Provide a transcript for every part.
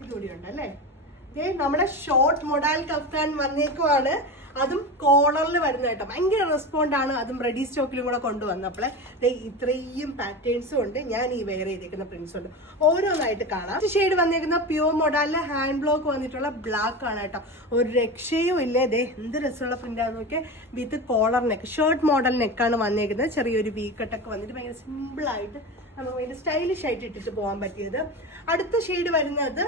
ഇതുകൂടി ഉണ്ട് അല്ലേ. നമ്മുടെ ഷോർട്ട് മൊഡാൽ കഫ്താൻ വന്നേക്കുവാണ്. അതും കോളറിൽ വരുന്ന കേട്ടോ. ഭയങ്കര റെസ്പോണ്ട് ആണ്. അതും റെഡി സ്റ്റോക്കിലും കൂടെ കൊണ്ടുവന്നപ്പോളെ ഇത്രയും പാറ്റേൺസും ഉണ്ട്. ഞാൻ ഈ വെയർ ചെയ്തേക്കുന്ന പ്രിന്റ്സ് ഉണ്ട്. ഓരോന്നായിട്ട് കാണാം. ഷെയ്ഡ് വന്നേക്കുന്ന പ്യൂർ മൊഡാലില് ഹാൻഡ് ബ്ലോക്ക് വന്നിട്ടുള്ള ബ്ലാക്ക് ആണ് കേട്ടോ. ഒരു രക്ഷയും ഇല്ലേ. എന്ത് രസമുള്ള പ്രിന്റാന്ന് നോക്കിയാൽ. വിത്ത് കോളർ നെക്ക്, ഷർട്ട് മോഡൽ നെക്കാണ് വന്നേക്കുന്നത്. ചെറിയൊരു വി കട്ടൊക്കെ വന്നിട്ട് ഭയങ്കര സിമ്പിൾ ആയിട്ട് നമുക്ക് ഭയങ്കര സ്റ്റൈലിഷ് ആയിട്ട് ഇട്ടിട്ട് പോകാൻ പറ്റിയത്. അടുത്ത ഷെയ്ഡ് വരുന്നത്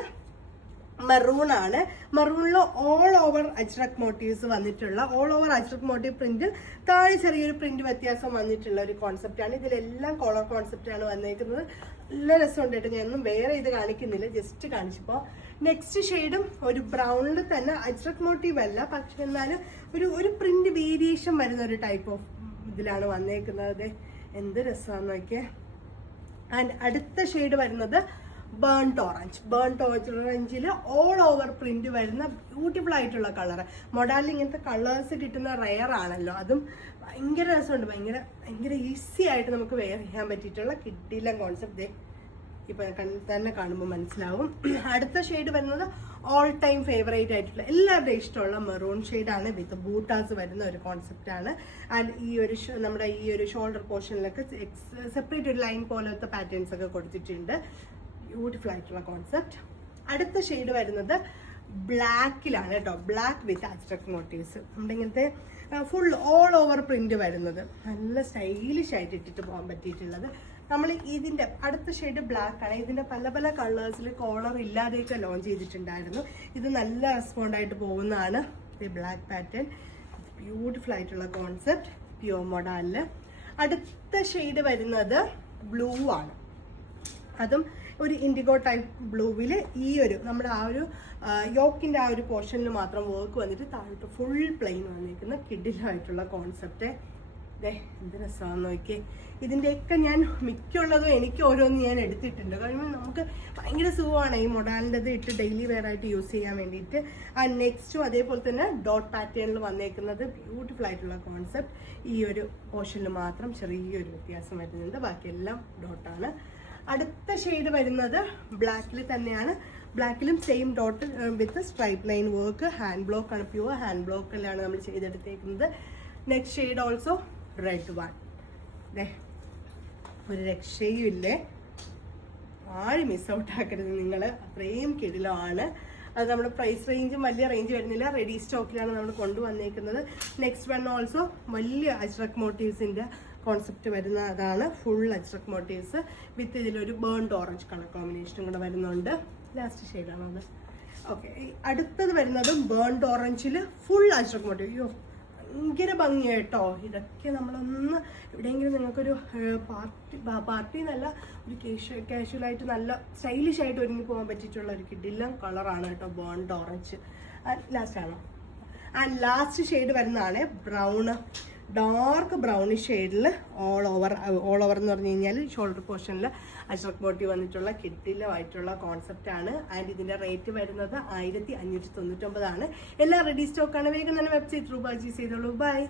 മെറൂൺ ആണ്. മെറൂണിൽ ഓൾ ഓവർ അജ്രക് മോട്ടീവ്സ് വന്നിട്ടുള്ള all over ajrak motive print, താഴെ ചെറിയൊരു പ്രിന്റ് വ്യത്യാസം വന്നിട്ടുള്ള ഒരു കോൺസെപ്റ്റ് ആണ്. ഇതിലെല്ലാം കോളർ കോൺസെപ്റ്റ് ആണ് വന്നേക്കുന്നത്. നല്ല രസമുണ്ട് കേട്ടോ. ഞാനൊന്നും വേറെ ഇത് കാണിക്കുന്നില്ല, ജസ്റ്റ് കാണിച്ചപ്പോൾ. നെക്സ്റ്റ് ഷെയ്ഡും ഒരു ബ്രൗണിൽ തന്നെ അജ്രക് മോട്ടീവ് അല്ല, പക്ഷെ എന്നാലും ഒരു പ്രിന്റ് വേരിയേഷൻ വരുന്ന ഒരു ടൈപ്പ് ഓഫ് ഇതിലാണ് വന്നേക്കുന്നത്. എന്ത് രസമാണെന്ന് നോക്കിയേ. ആൻഡ് അടുത്ത ഷെയ്ഡ് വരുന്നത് ബേൺഡ് ഓറഞ്ചിൽ ഓൾ ഓവർ പ്രിന്റ് വരുന്ന ബ്യൂട്ടിഫുൾ ആയിട്ടുള്ള കളർ. മൊഡാലിൽ ഇങ്ങനത്തെ കളേഴ്സ് കിട്ടുന്ന റെയർ ആണല്ലോ. അതും ഭയങ്കര രസമുണ്ട്. ഭയങ്കര ഈസി ആയിട്ട് നമുക്ക് വെയർ ചെയ്യാൻ പറ്റിയിട്ടുള്ള കിഡിലൻ കോൺസെപ്റ്റ്. ഇപ്പൊ തന്നെ കാണുമ്പോൾ മനസ്സിലാവും. അടുത്ത ഷെയ്ഡ് വരുന്നത് ഓൾ ടൈം ഫേവറേറ്റ് ആയിട്ടുള്ള എല്ലാവരുടെയും ഇഷ്ടമുള്ള മെറൂൺ ഷെയ്ഡാണ്. വിത്ത് ബൂട്ടാസ് വരുന്ന ഒരു കോൺസെപ്റ്റ് ആണ്. ആൻഡ് നമ്മുടെ ഈ ഒരു ഷോൾഡർ പോർഷനിലൊക്കെ സെപ്പറേറ്റ് ഒരു ലൈൻ പോലത്തെ പാറ്റേൺസ് ഒക്കെ കൊടുത്തിട്ടുണ്ട്. ബ്യൂട്ടിഫുൾ ആയിട്ടുള്ള കോൺസെപ്റ്റ്. അടുത്ത ഷെയ്ഡ് വരുന്നത് ബ്ലാക്കിലാണ് കേട്ടോ. Black with ajrak motifs. നമ്മുടെ ഇങ്ങനത്തെ ഫുൾ ഓൾ ഓവർ പ്രിന്റ് വരുന്നത്. നല്ല സ്റ്റൈലിഷ് ആയിട്ട് ഇട്ടിട്ട് പോകാൻ പറ്റിയിട്ടുള്ളത്. നമ്മൾ ഇതിന്റെ അടുത്ത ഷെയ്ഡ് ബ്ലാക്ക് ആണ്. ഇതിന്റെ പല പല കളേഴ്സിൽ കോളർ ഇല്ലാതെയൊക്കെ ലോഞ്ച് ചെയ്തിട്ടുണ്ടായിരുന്നു. ഇത് നല്ല റെസ്പോണ്ട് ആയിട്ട് പോകുന്നതാണ്. ബ്ലാക്ക് പാറ്റേൺ, ബ്യൂട്ടിഫുൾ ആയിട്ടുള്ള കോൺസെപ്റ്റ്, പ്യൂർ മൊഡാലില്. അടുത്ത ഷെയ്ഡ് വരുന്നത് ബ്ലൂ ആണ്. അതും ഒരു ഇൻഡിഗോ ടൈപ്പ് ബ്ലൂവിൽ ഈ ഒരു നമ്മുടെ ആ ഒരു യോക്കിൻ്റെ ആ ഒരു പോർഷനിൽ മാത്രം വർക്ക് വന്നിട്ട് താഴോട്ട് ഫുൾ പ്ലെയിൻ വന്നിരിക്കുന്ന കിഡിലായിട്ടുള്ള കോൺസെപ്റ്റ്. എന്ത് രസമാണെന്ന് നോക്കിയേ. ഇതിൻ്റെയൊക്കെ ഞാൻ മിക്കുള്ളതും എനിക്ക് ഓരോന്ന് ഞാൻ എടുത്തിട്ടുണ്ട്. കാരണം നമുക്ക് ഭയങ്കര സുഖമാണ് ഈ മൊഡാലിൻ്റെ ഇട്ട് ഡെയിലി വെയർ ആയിട്ട് യൂസ് ചെയ്യാൻ വേണ്ടിയിട്ട്. ആ നെക്സ്റ്റും അതേപോലെ തന്നെ ഡോട്ട് പാറ്റേണിൽ വന്നേക്കുന്നത് ബ്യൂട്ടിഫുൾ ആയിട്ടുള്ള കോൺസെപ്റ്റ്. ഈ ഒരു പോർഷനിൽ മാത്രം ചെറിയൊരു വ്യത്യാസം വരുന്നുണ്ട്, ബാക്കിയെല്ലാം ഡോട്ടാണ്. അടുത്ത ഷെയ്ഡ് വരുന്നത് ബ്ലാക്കിൽ തന്നെയാണ്. ബ്ലാക്കിലും same dot with stripe line work. Hand block ആണ്, പ്യുവർ ഹാൻഡ് ബ്ലോക്കിലാണ് നമ്മൾ ചെയ്തെടുത്തേക്കുന്നത്. Next shade also red one. ഒരു രക്ഷയും ഇല്ലേ. ആരും മിസ് ഔട്ട് ആക്കരുത് നിങ്ങൾ. അത്രയും കിടിലമാണ്. അത് നമ്മുടെ പ്രൈസ് റേഞ്ചും വലിയ റേഞ്ച് വരുന്നില്ല. റെഡി സ്റ്റോക്കിലാണ് നമ്മൾ കൊണ്ടുവന്നേക്കുന്നത്. നെക്സ്റ്റ് വൺ ഓൾസോ വലിയ അജ്രക് മോട്ടീവ്സിൻ്റെ കോൺസെപ്റ്റ് വരുന്ന അതാണ്. ഫുൾ അജ്രക് മോട്ടീവ്സ് വിത്ത് ഇതിലൊരു ബേൺഡ് ഓറഞ്ച് കളർ കോമ്പിനേഷനും കൂടെ വരുന്നുണ്ട്. ലാസ്റ്റ് ഷെയ്ഡാണ് അത്. ഓക്കെ, അടുത്തത് വരുന്നത് ബേൺഡ് ഓറഞ്ചിൽ ഫുൾ അജ്രക് മോട്ടീവ്. അയ്യോ ഭയങ്കര ഭംഗിയായിട്ടോ. ഇതൊക്കെ നമ്മളൊന്ന് എവിടെയെങ്കിലും നിങ്ങൾക്കൊരു പാർട്ടി എന്നല്ല, ഒരു കാഷ്വലായിട്ട് നല്ല സ്റ്റൈലിഷ് ആയിട്ട് ഒരുങ്ങി പോകാൻ പറ്റിയിട്ടുള്ള ഒരു കിഡിലൻ കളറാണ് കേട്ടോ ബേൺഡ് ഓറഞ്ച്. ലാസ്റ്റ് ആണോ? ആൻഡ് ലാസ്റ്റ് ഷെയ്ഡ് വരുന്നതാണ് ബ്രൗണ്. ഡാർക്ക് ബ്രൗണിഷ് ഷെയ്ഡിൽ ഓൾ ഓവർ എന്ന് പറഞ്ഞു കഴിഞ്ഞാൽ ഷോൾഡർ പോർഷനിൽ അജ്രക് മോട്ടീവ് വന്നിട്ടുള്ള കിഡിലുമായിട്ടുള്ള കോൺസെപ്റ്റ് ആണ്. ആൻഡ് ഇതിൻ്റെ റേറ്റ് വരുന്നത് 1599 ആണ്. എല്ലാം റെഡി സ്റ്റോക്കാണ്. വേഗം തന്നെ വെബ്സൈറ്റ് ത്രൂ പർച്ചേസ് ചെയ്തോളൂ. ബൈ.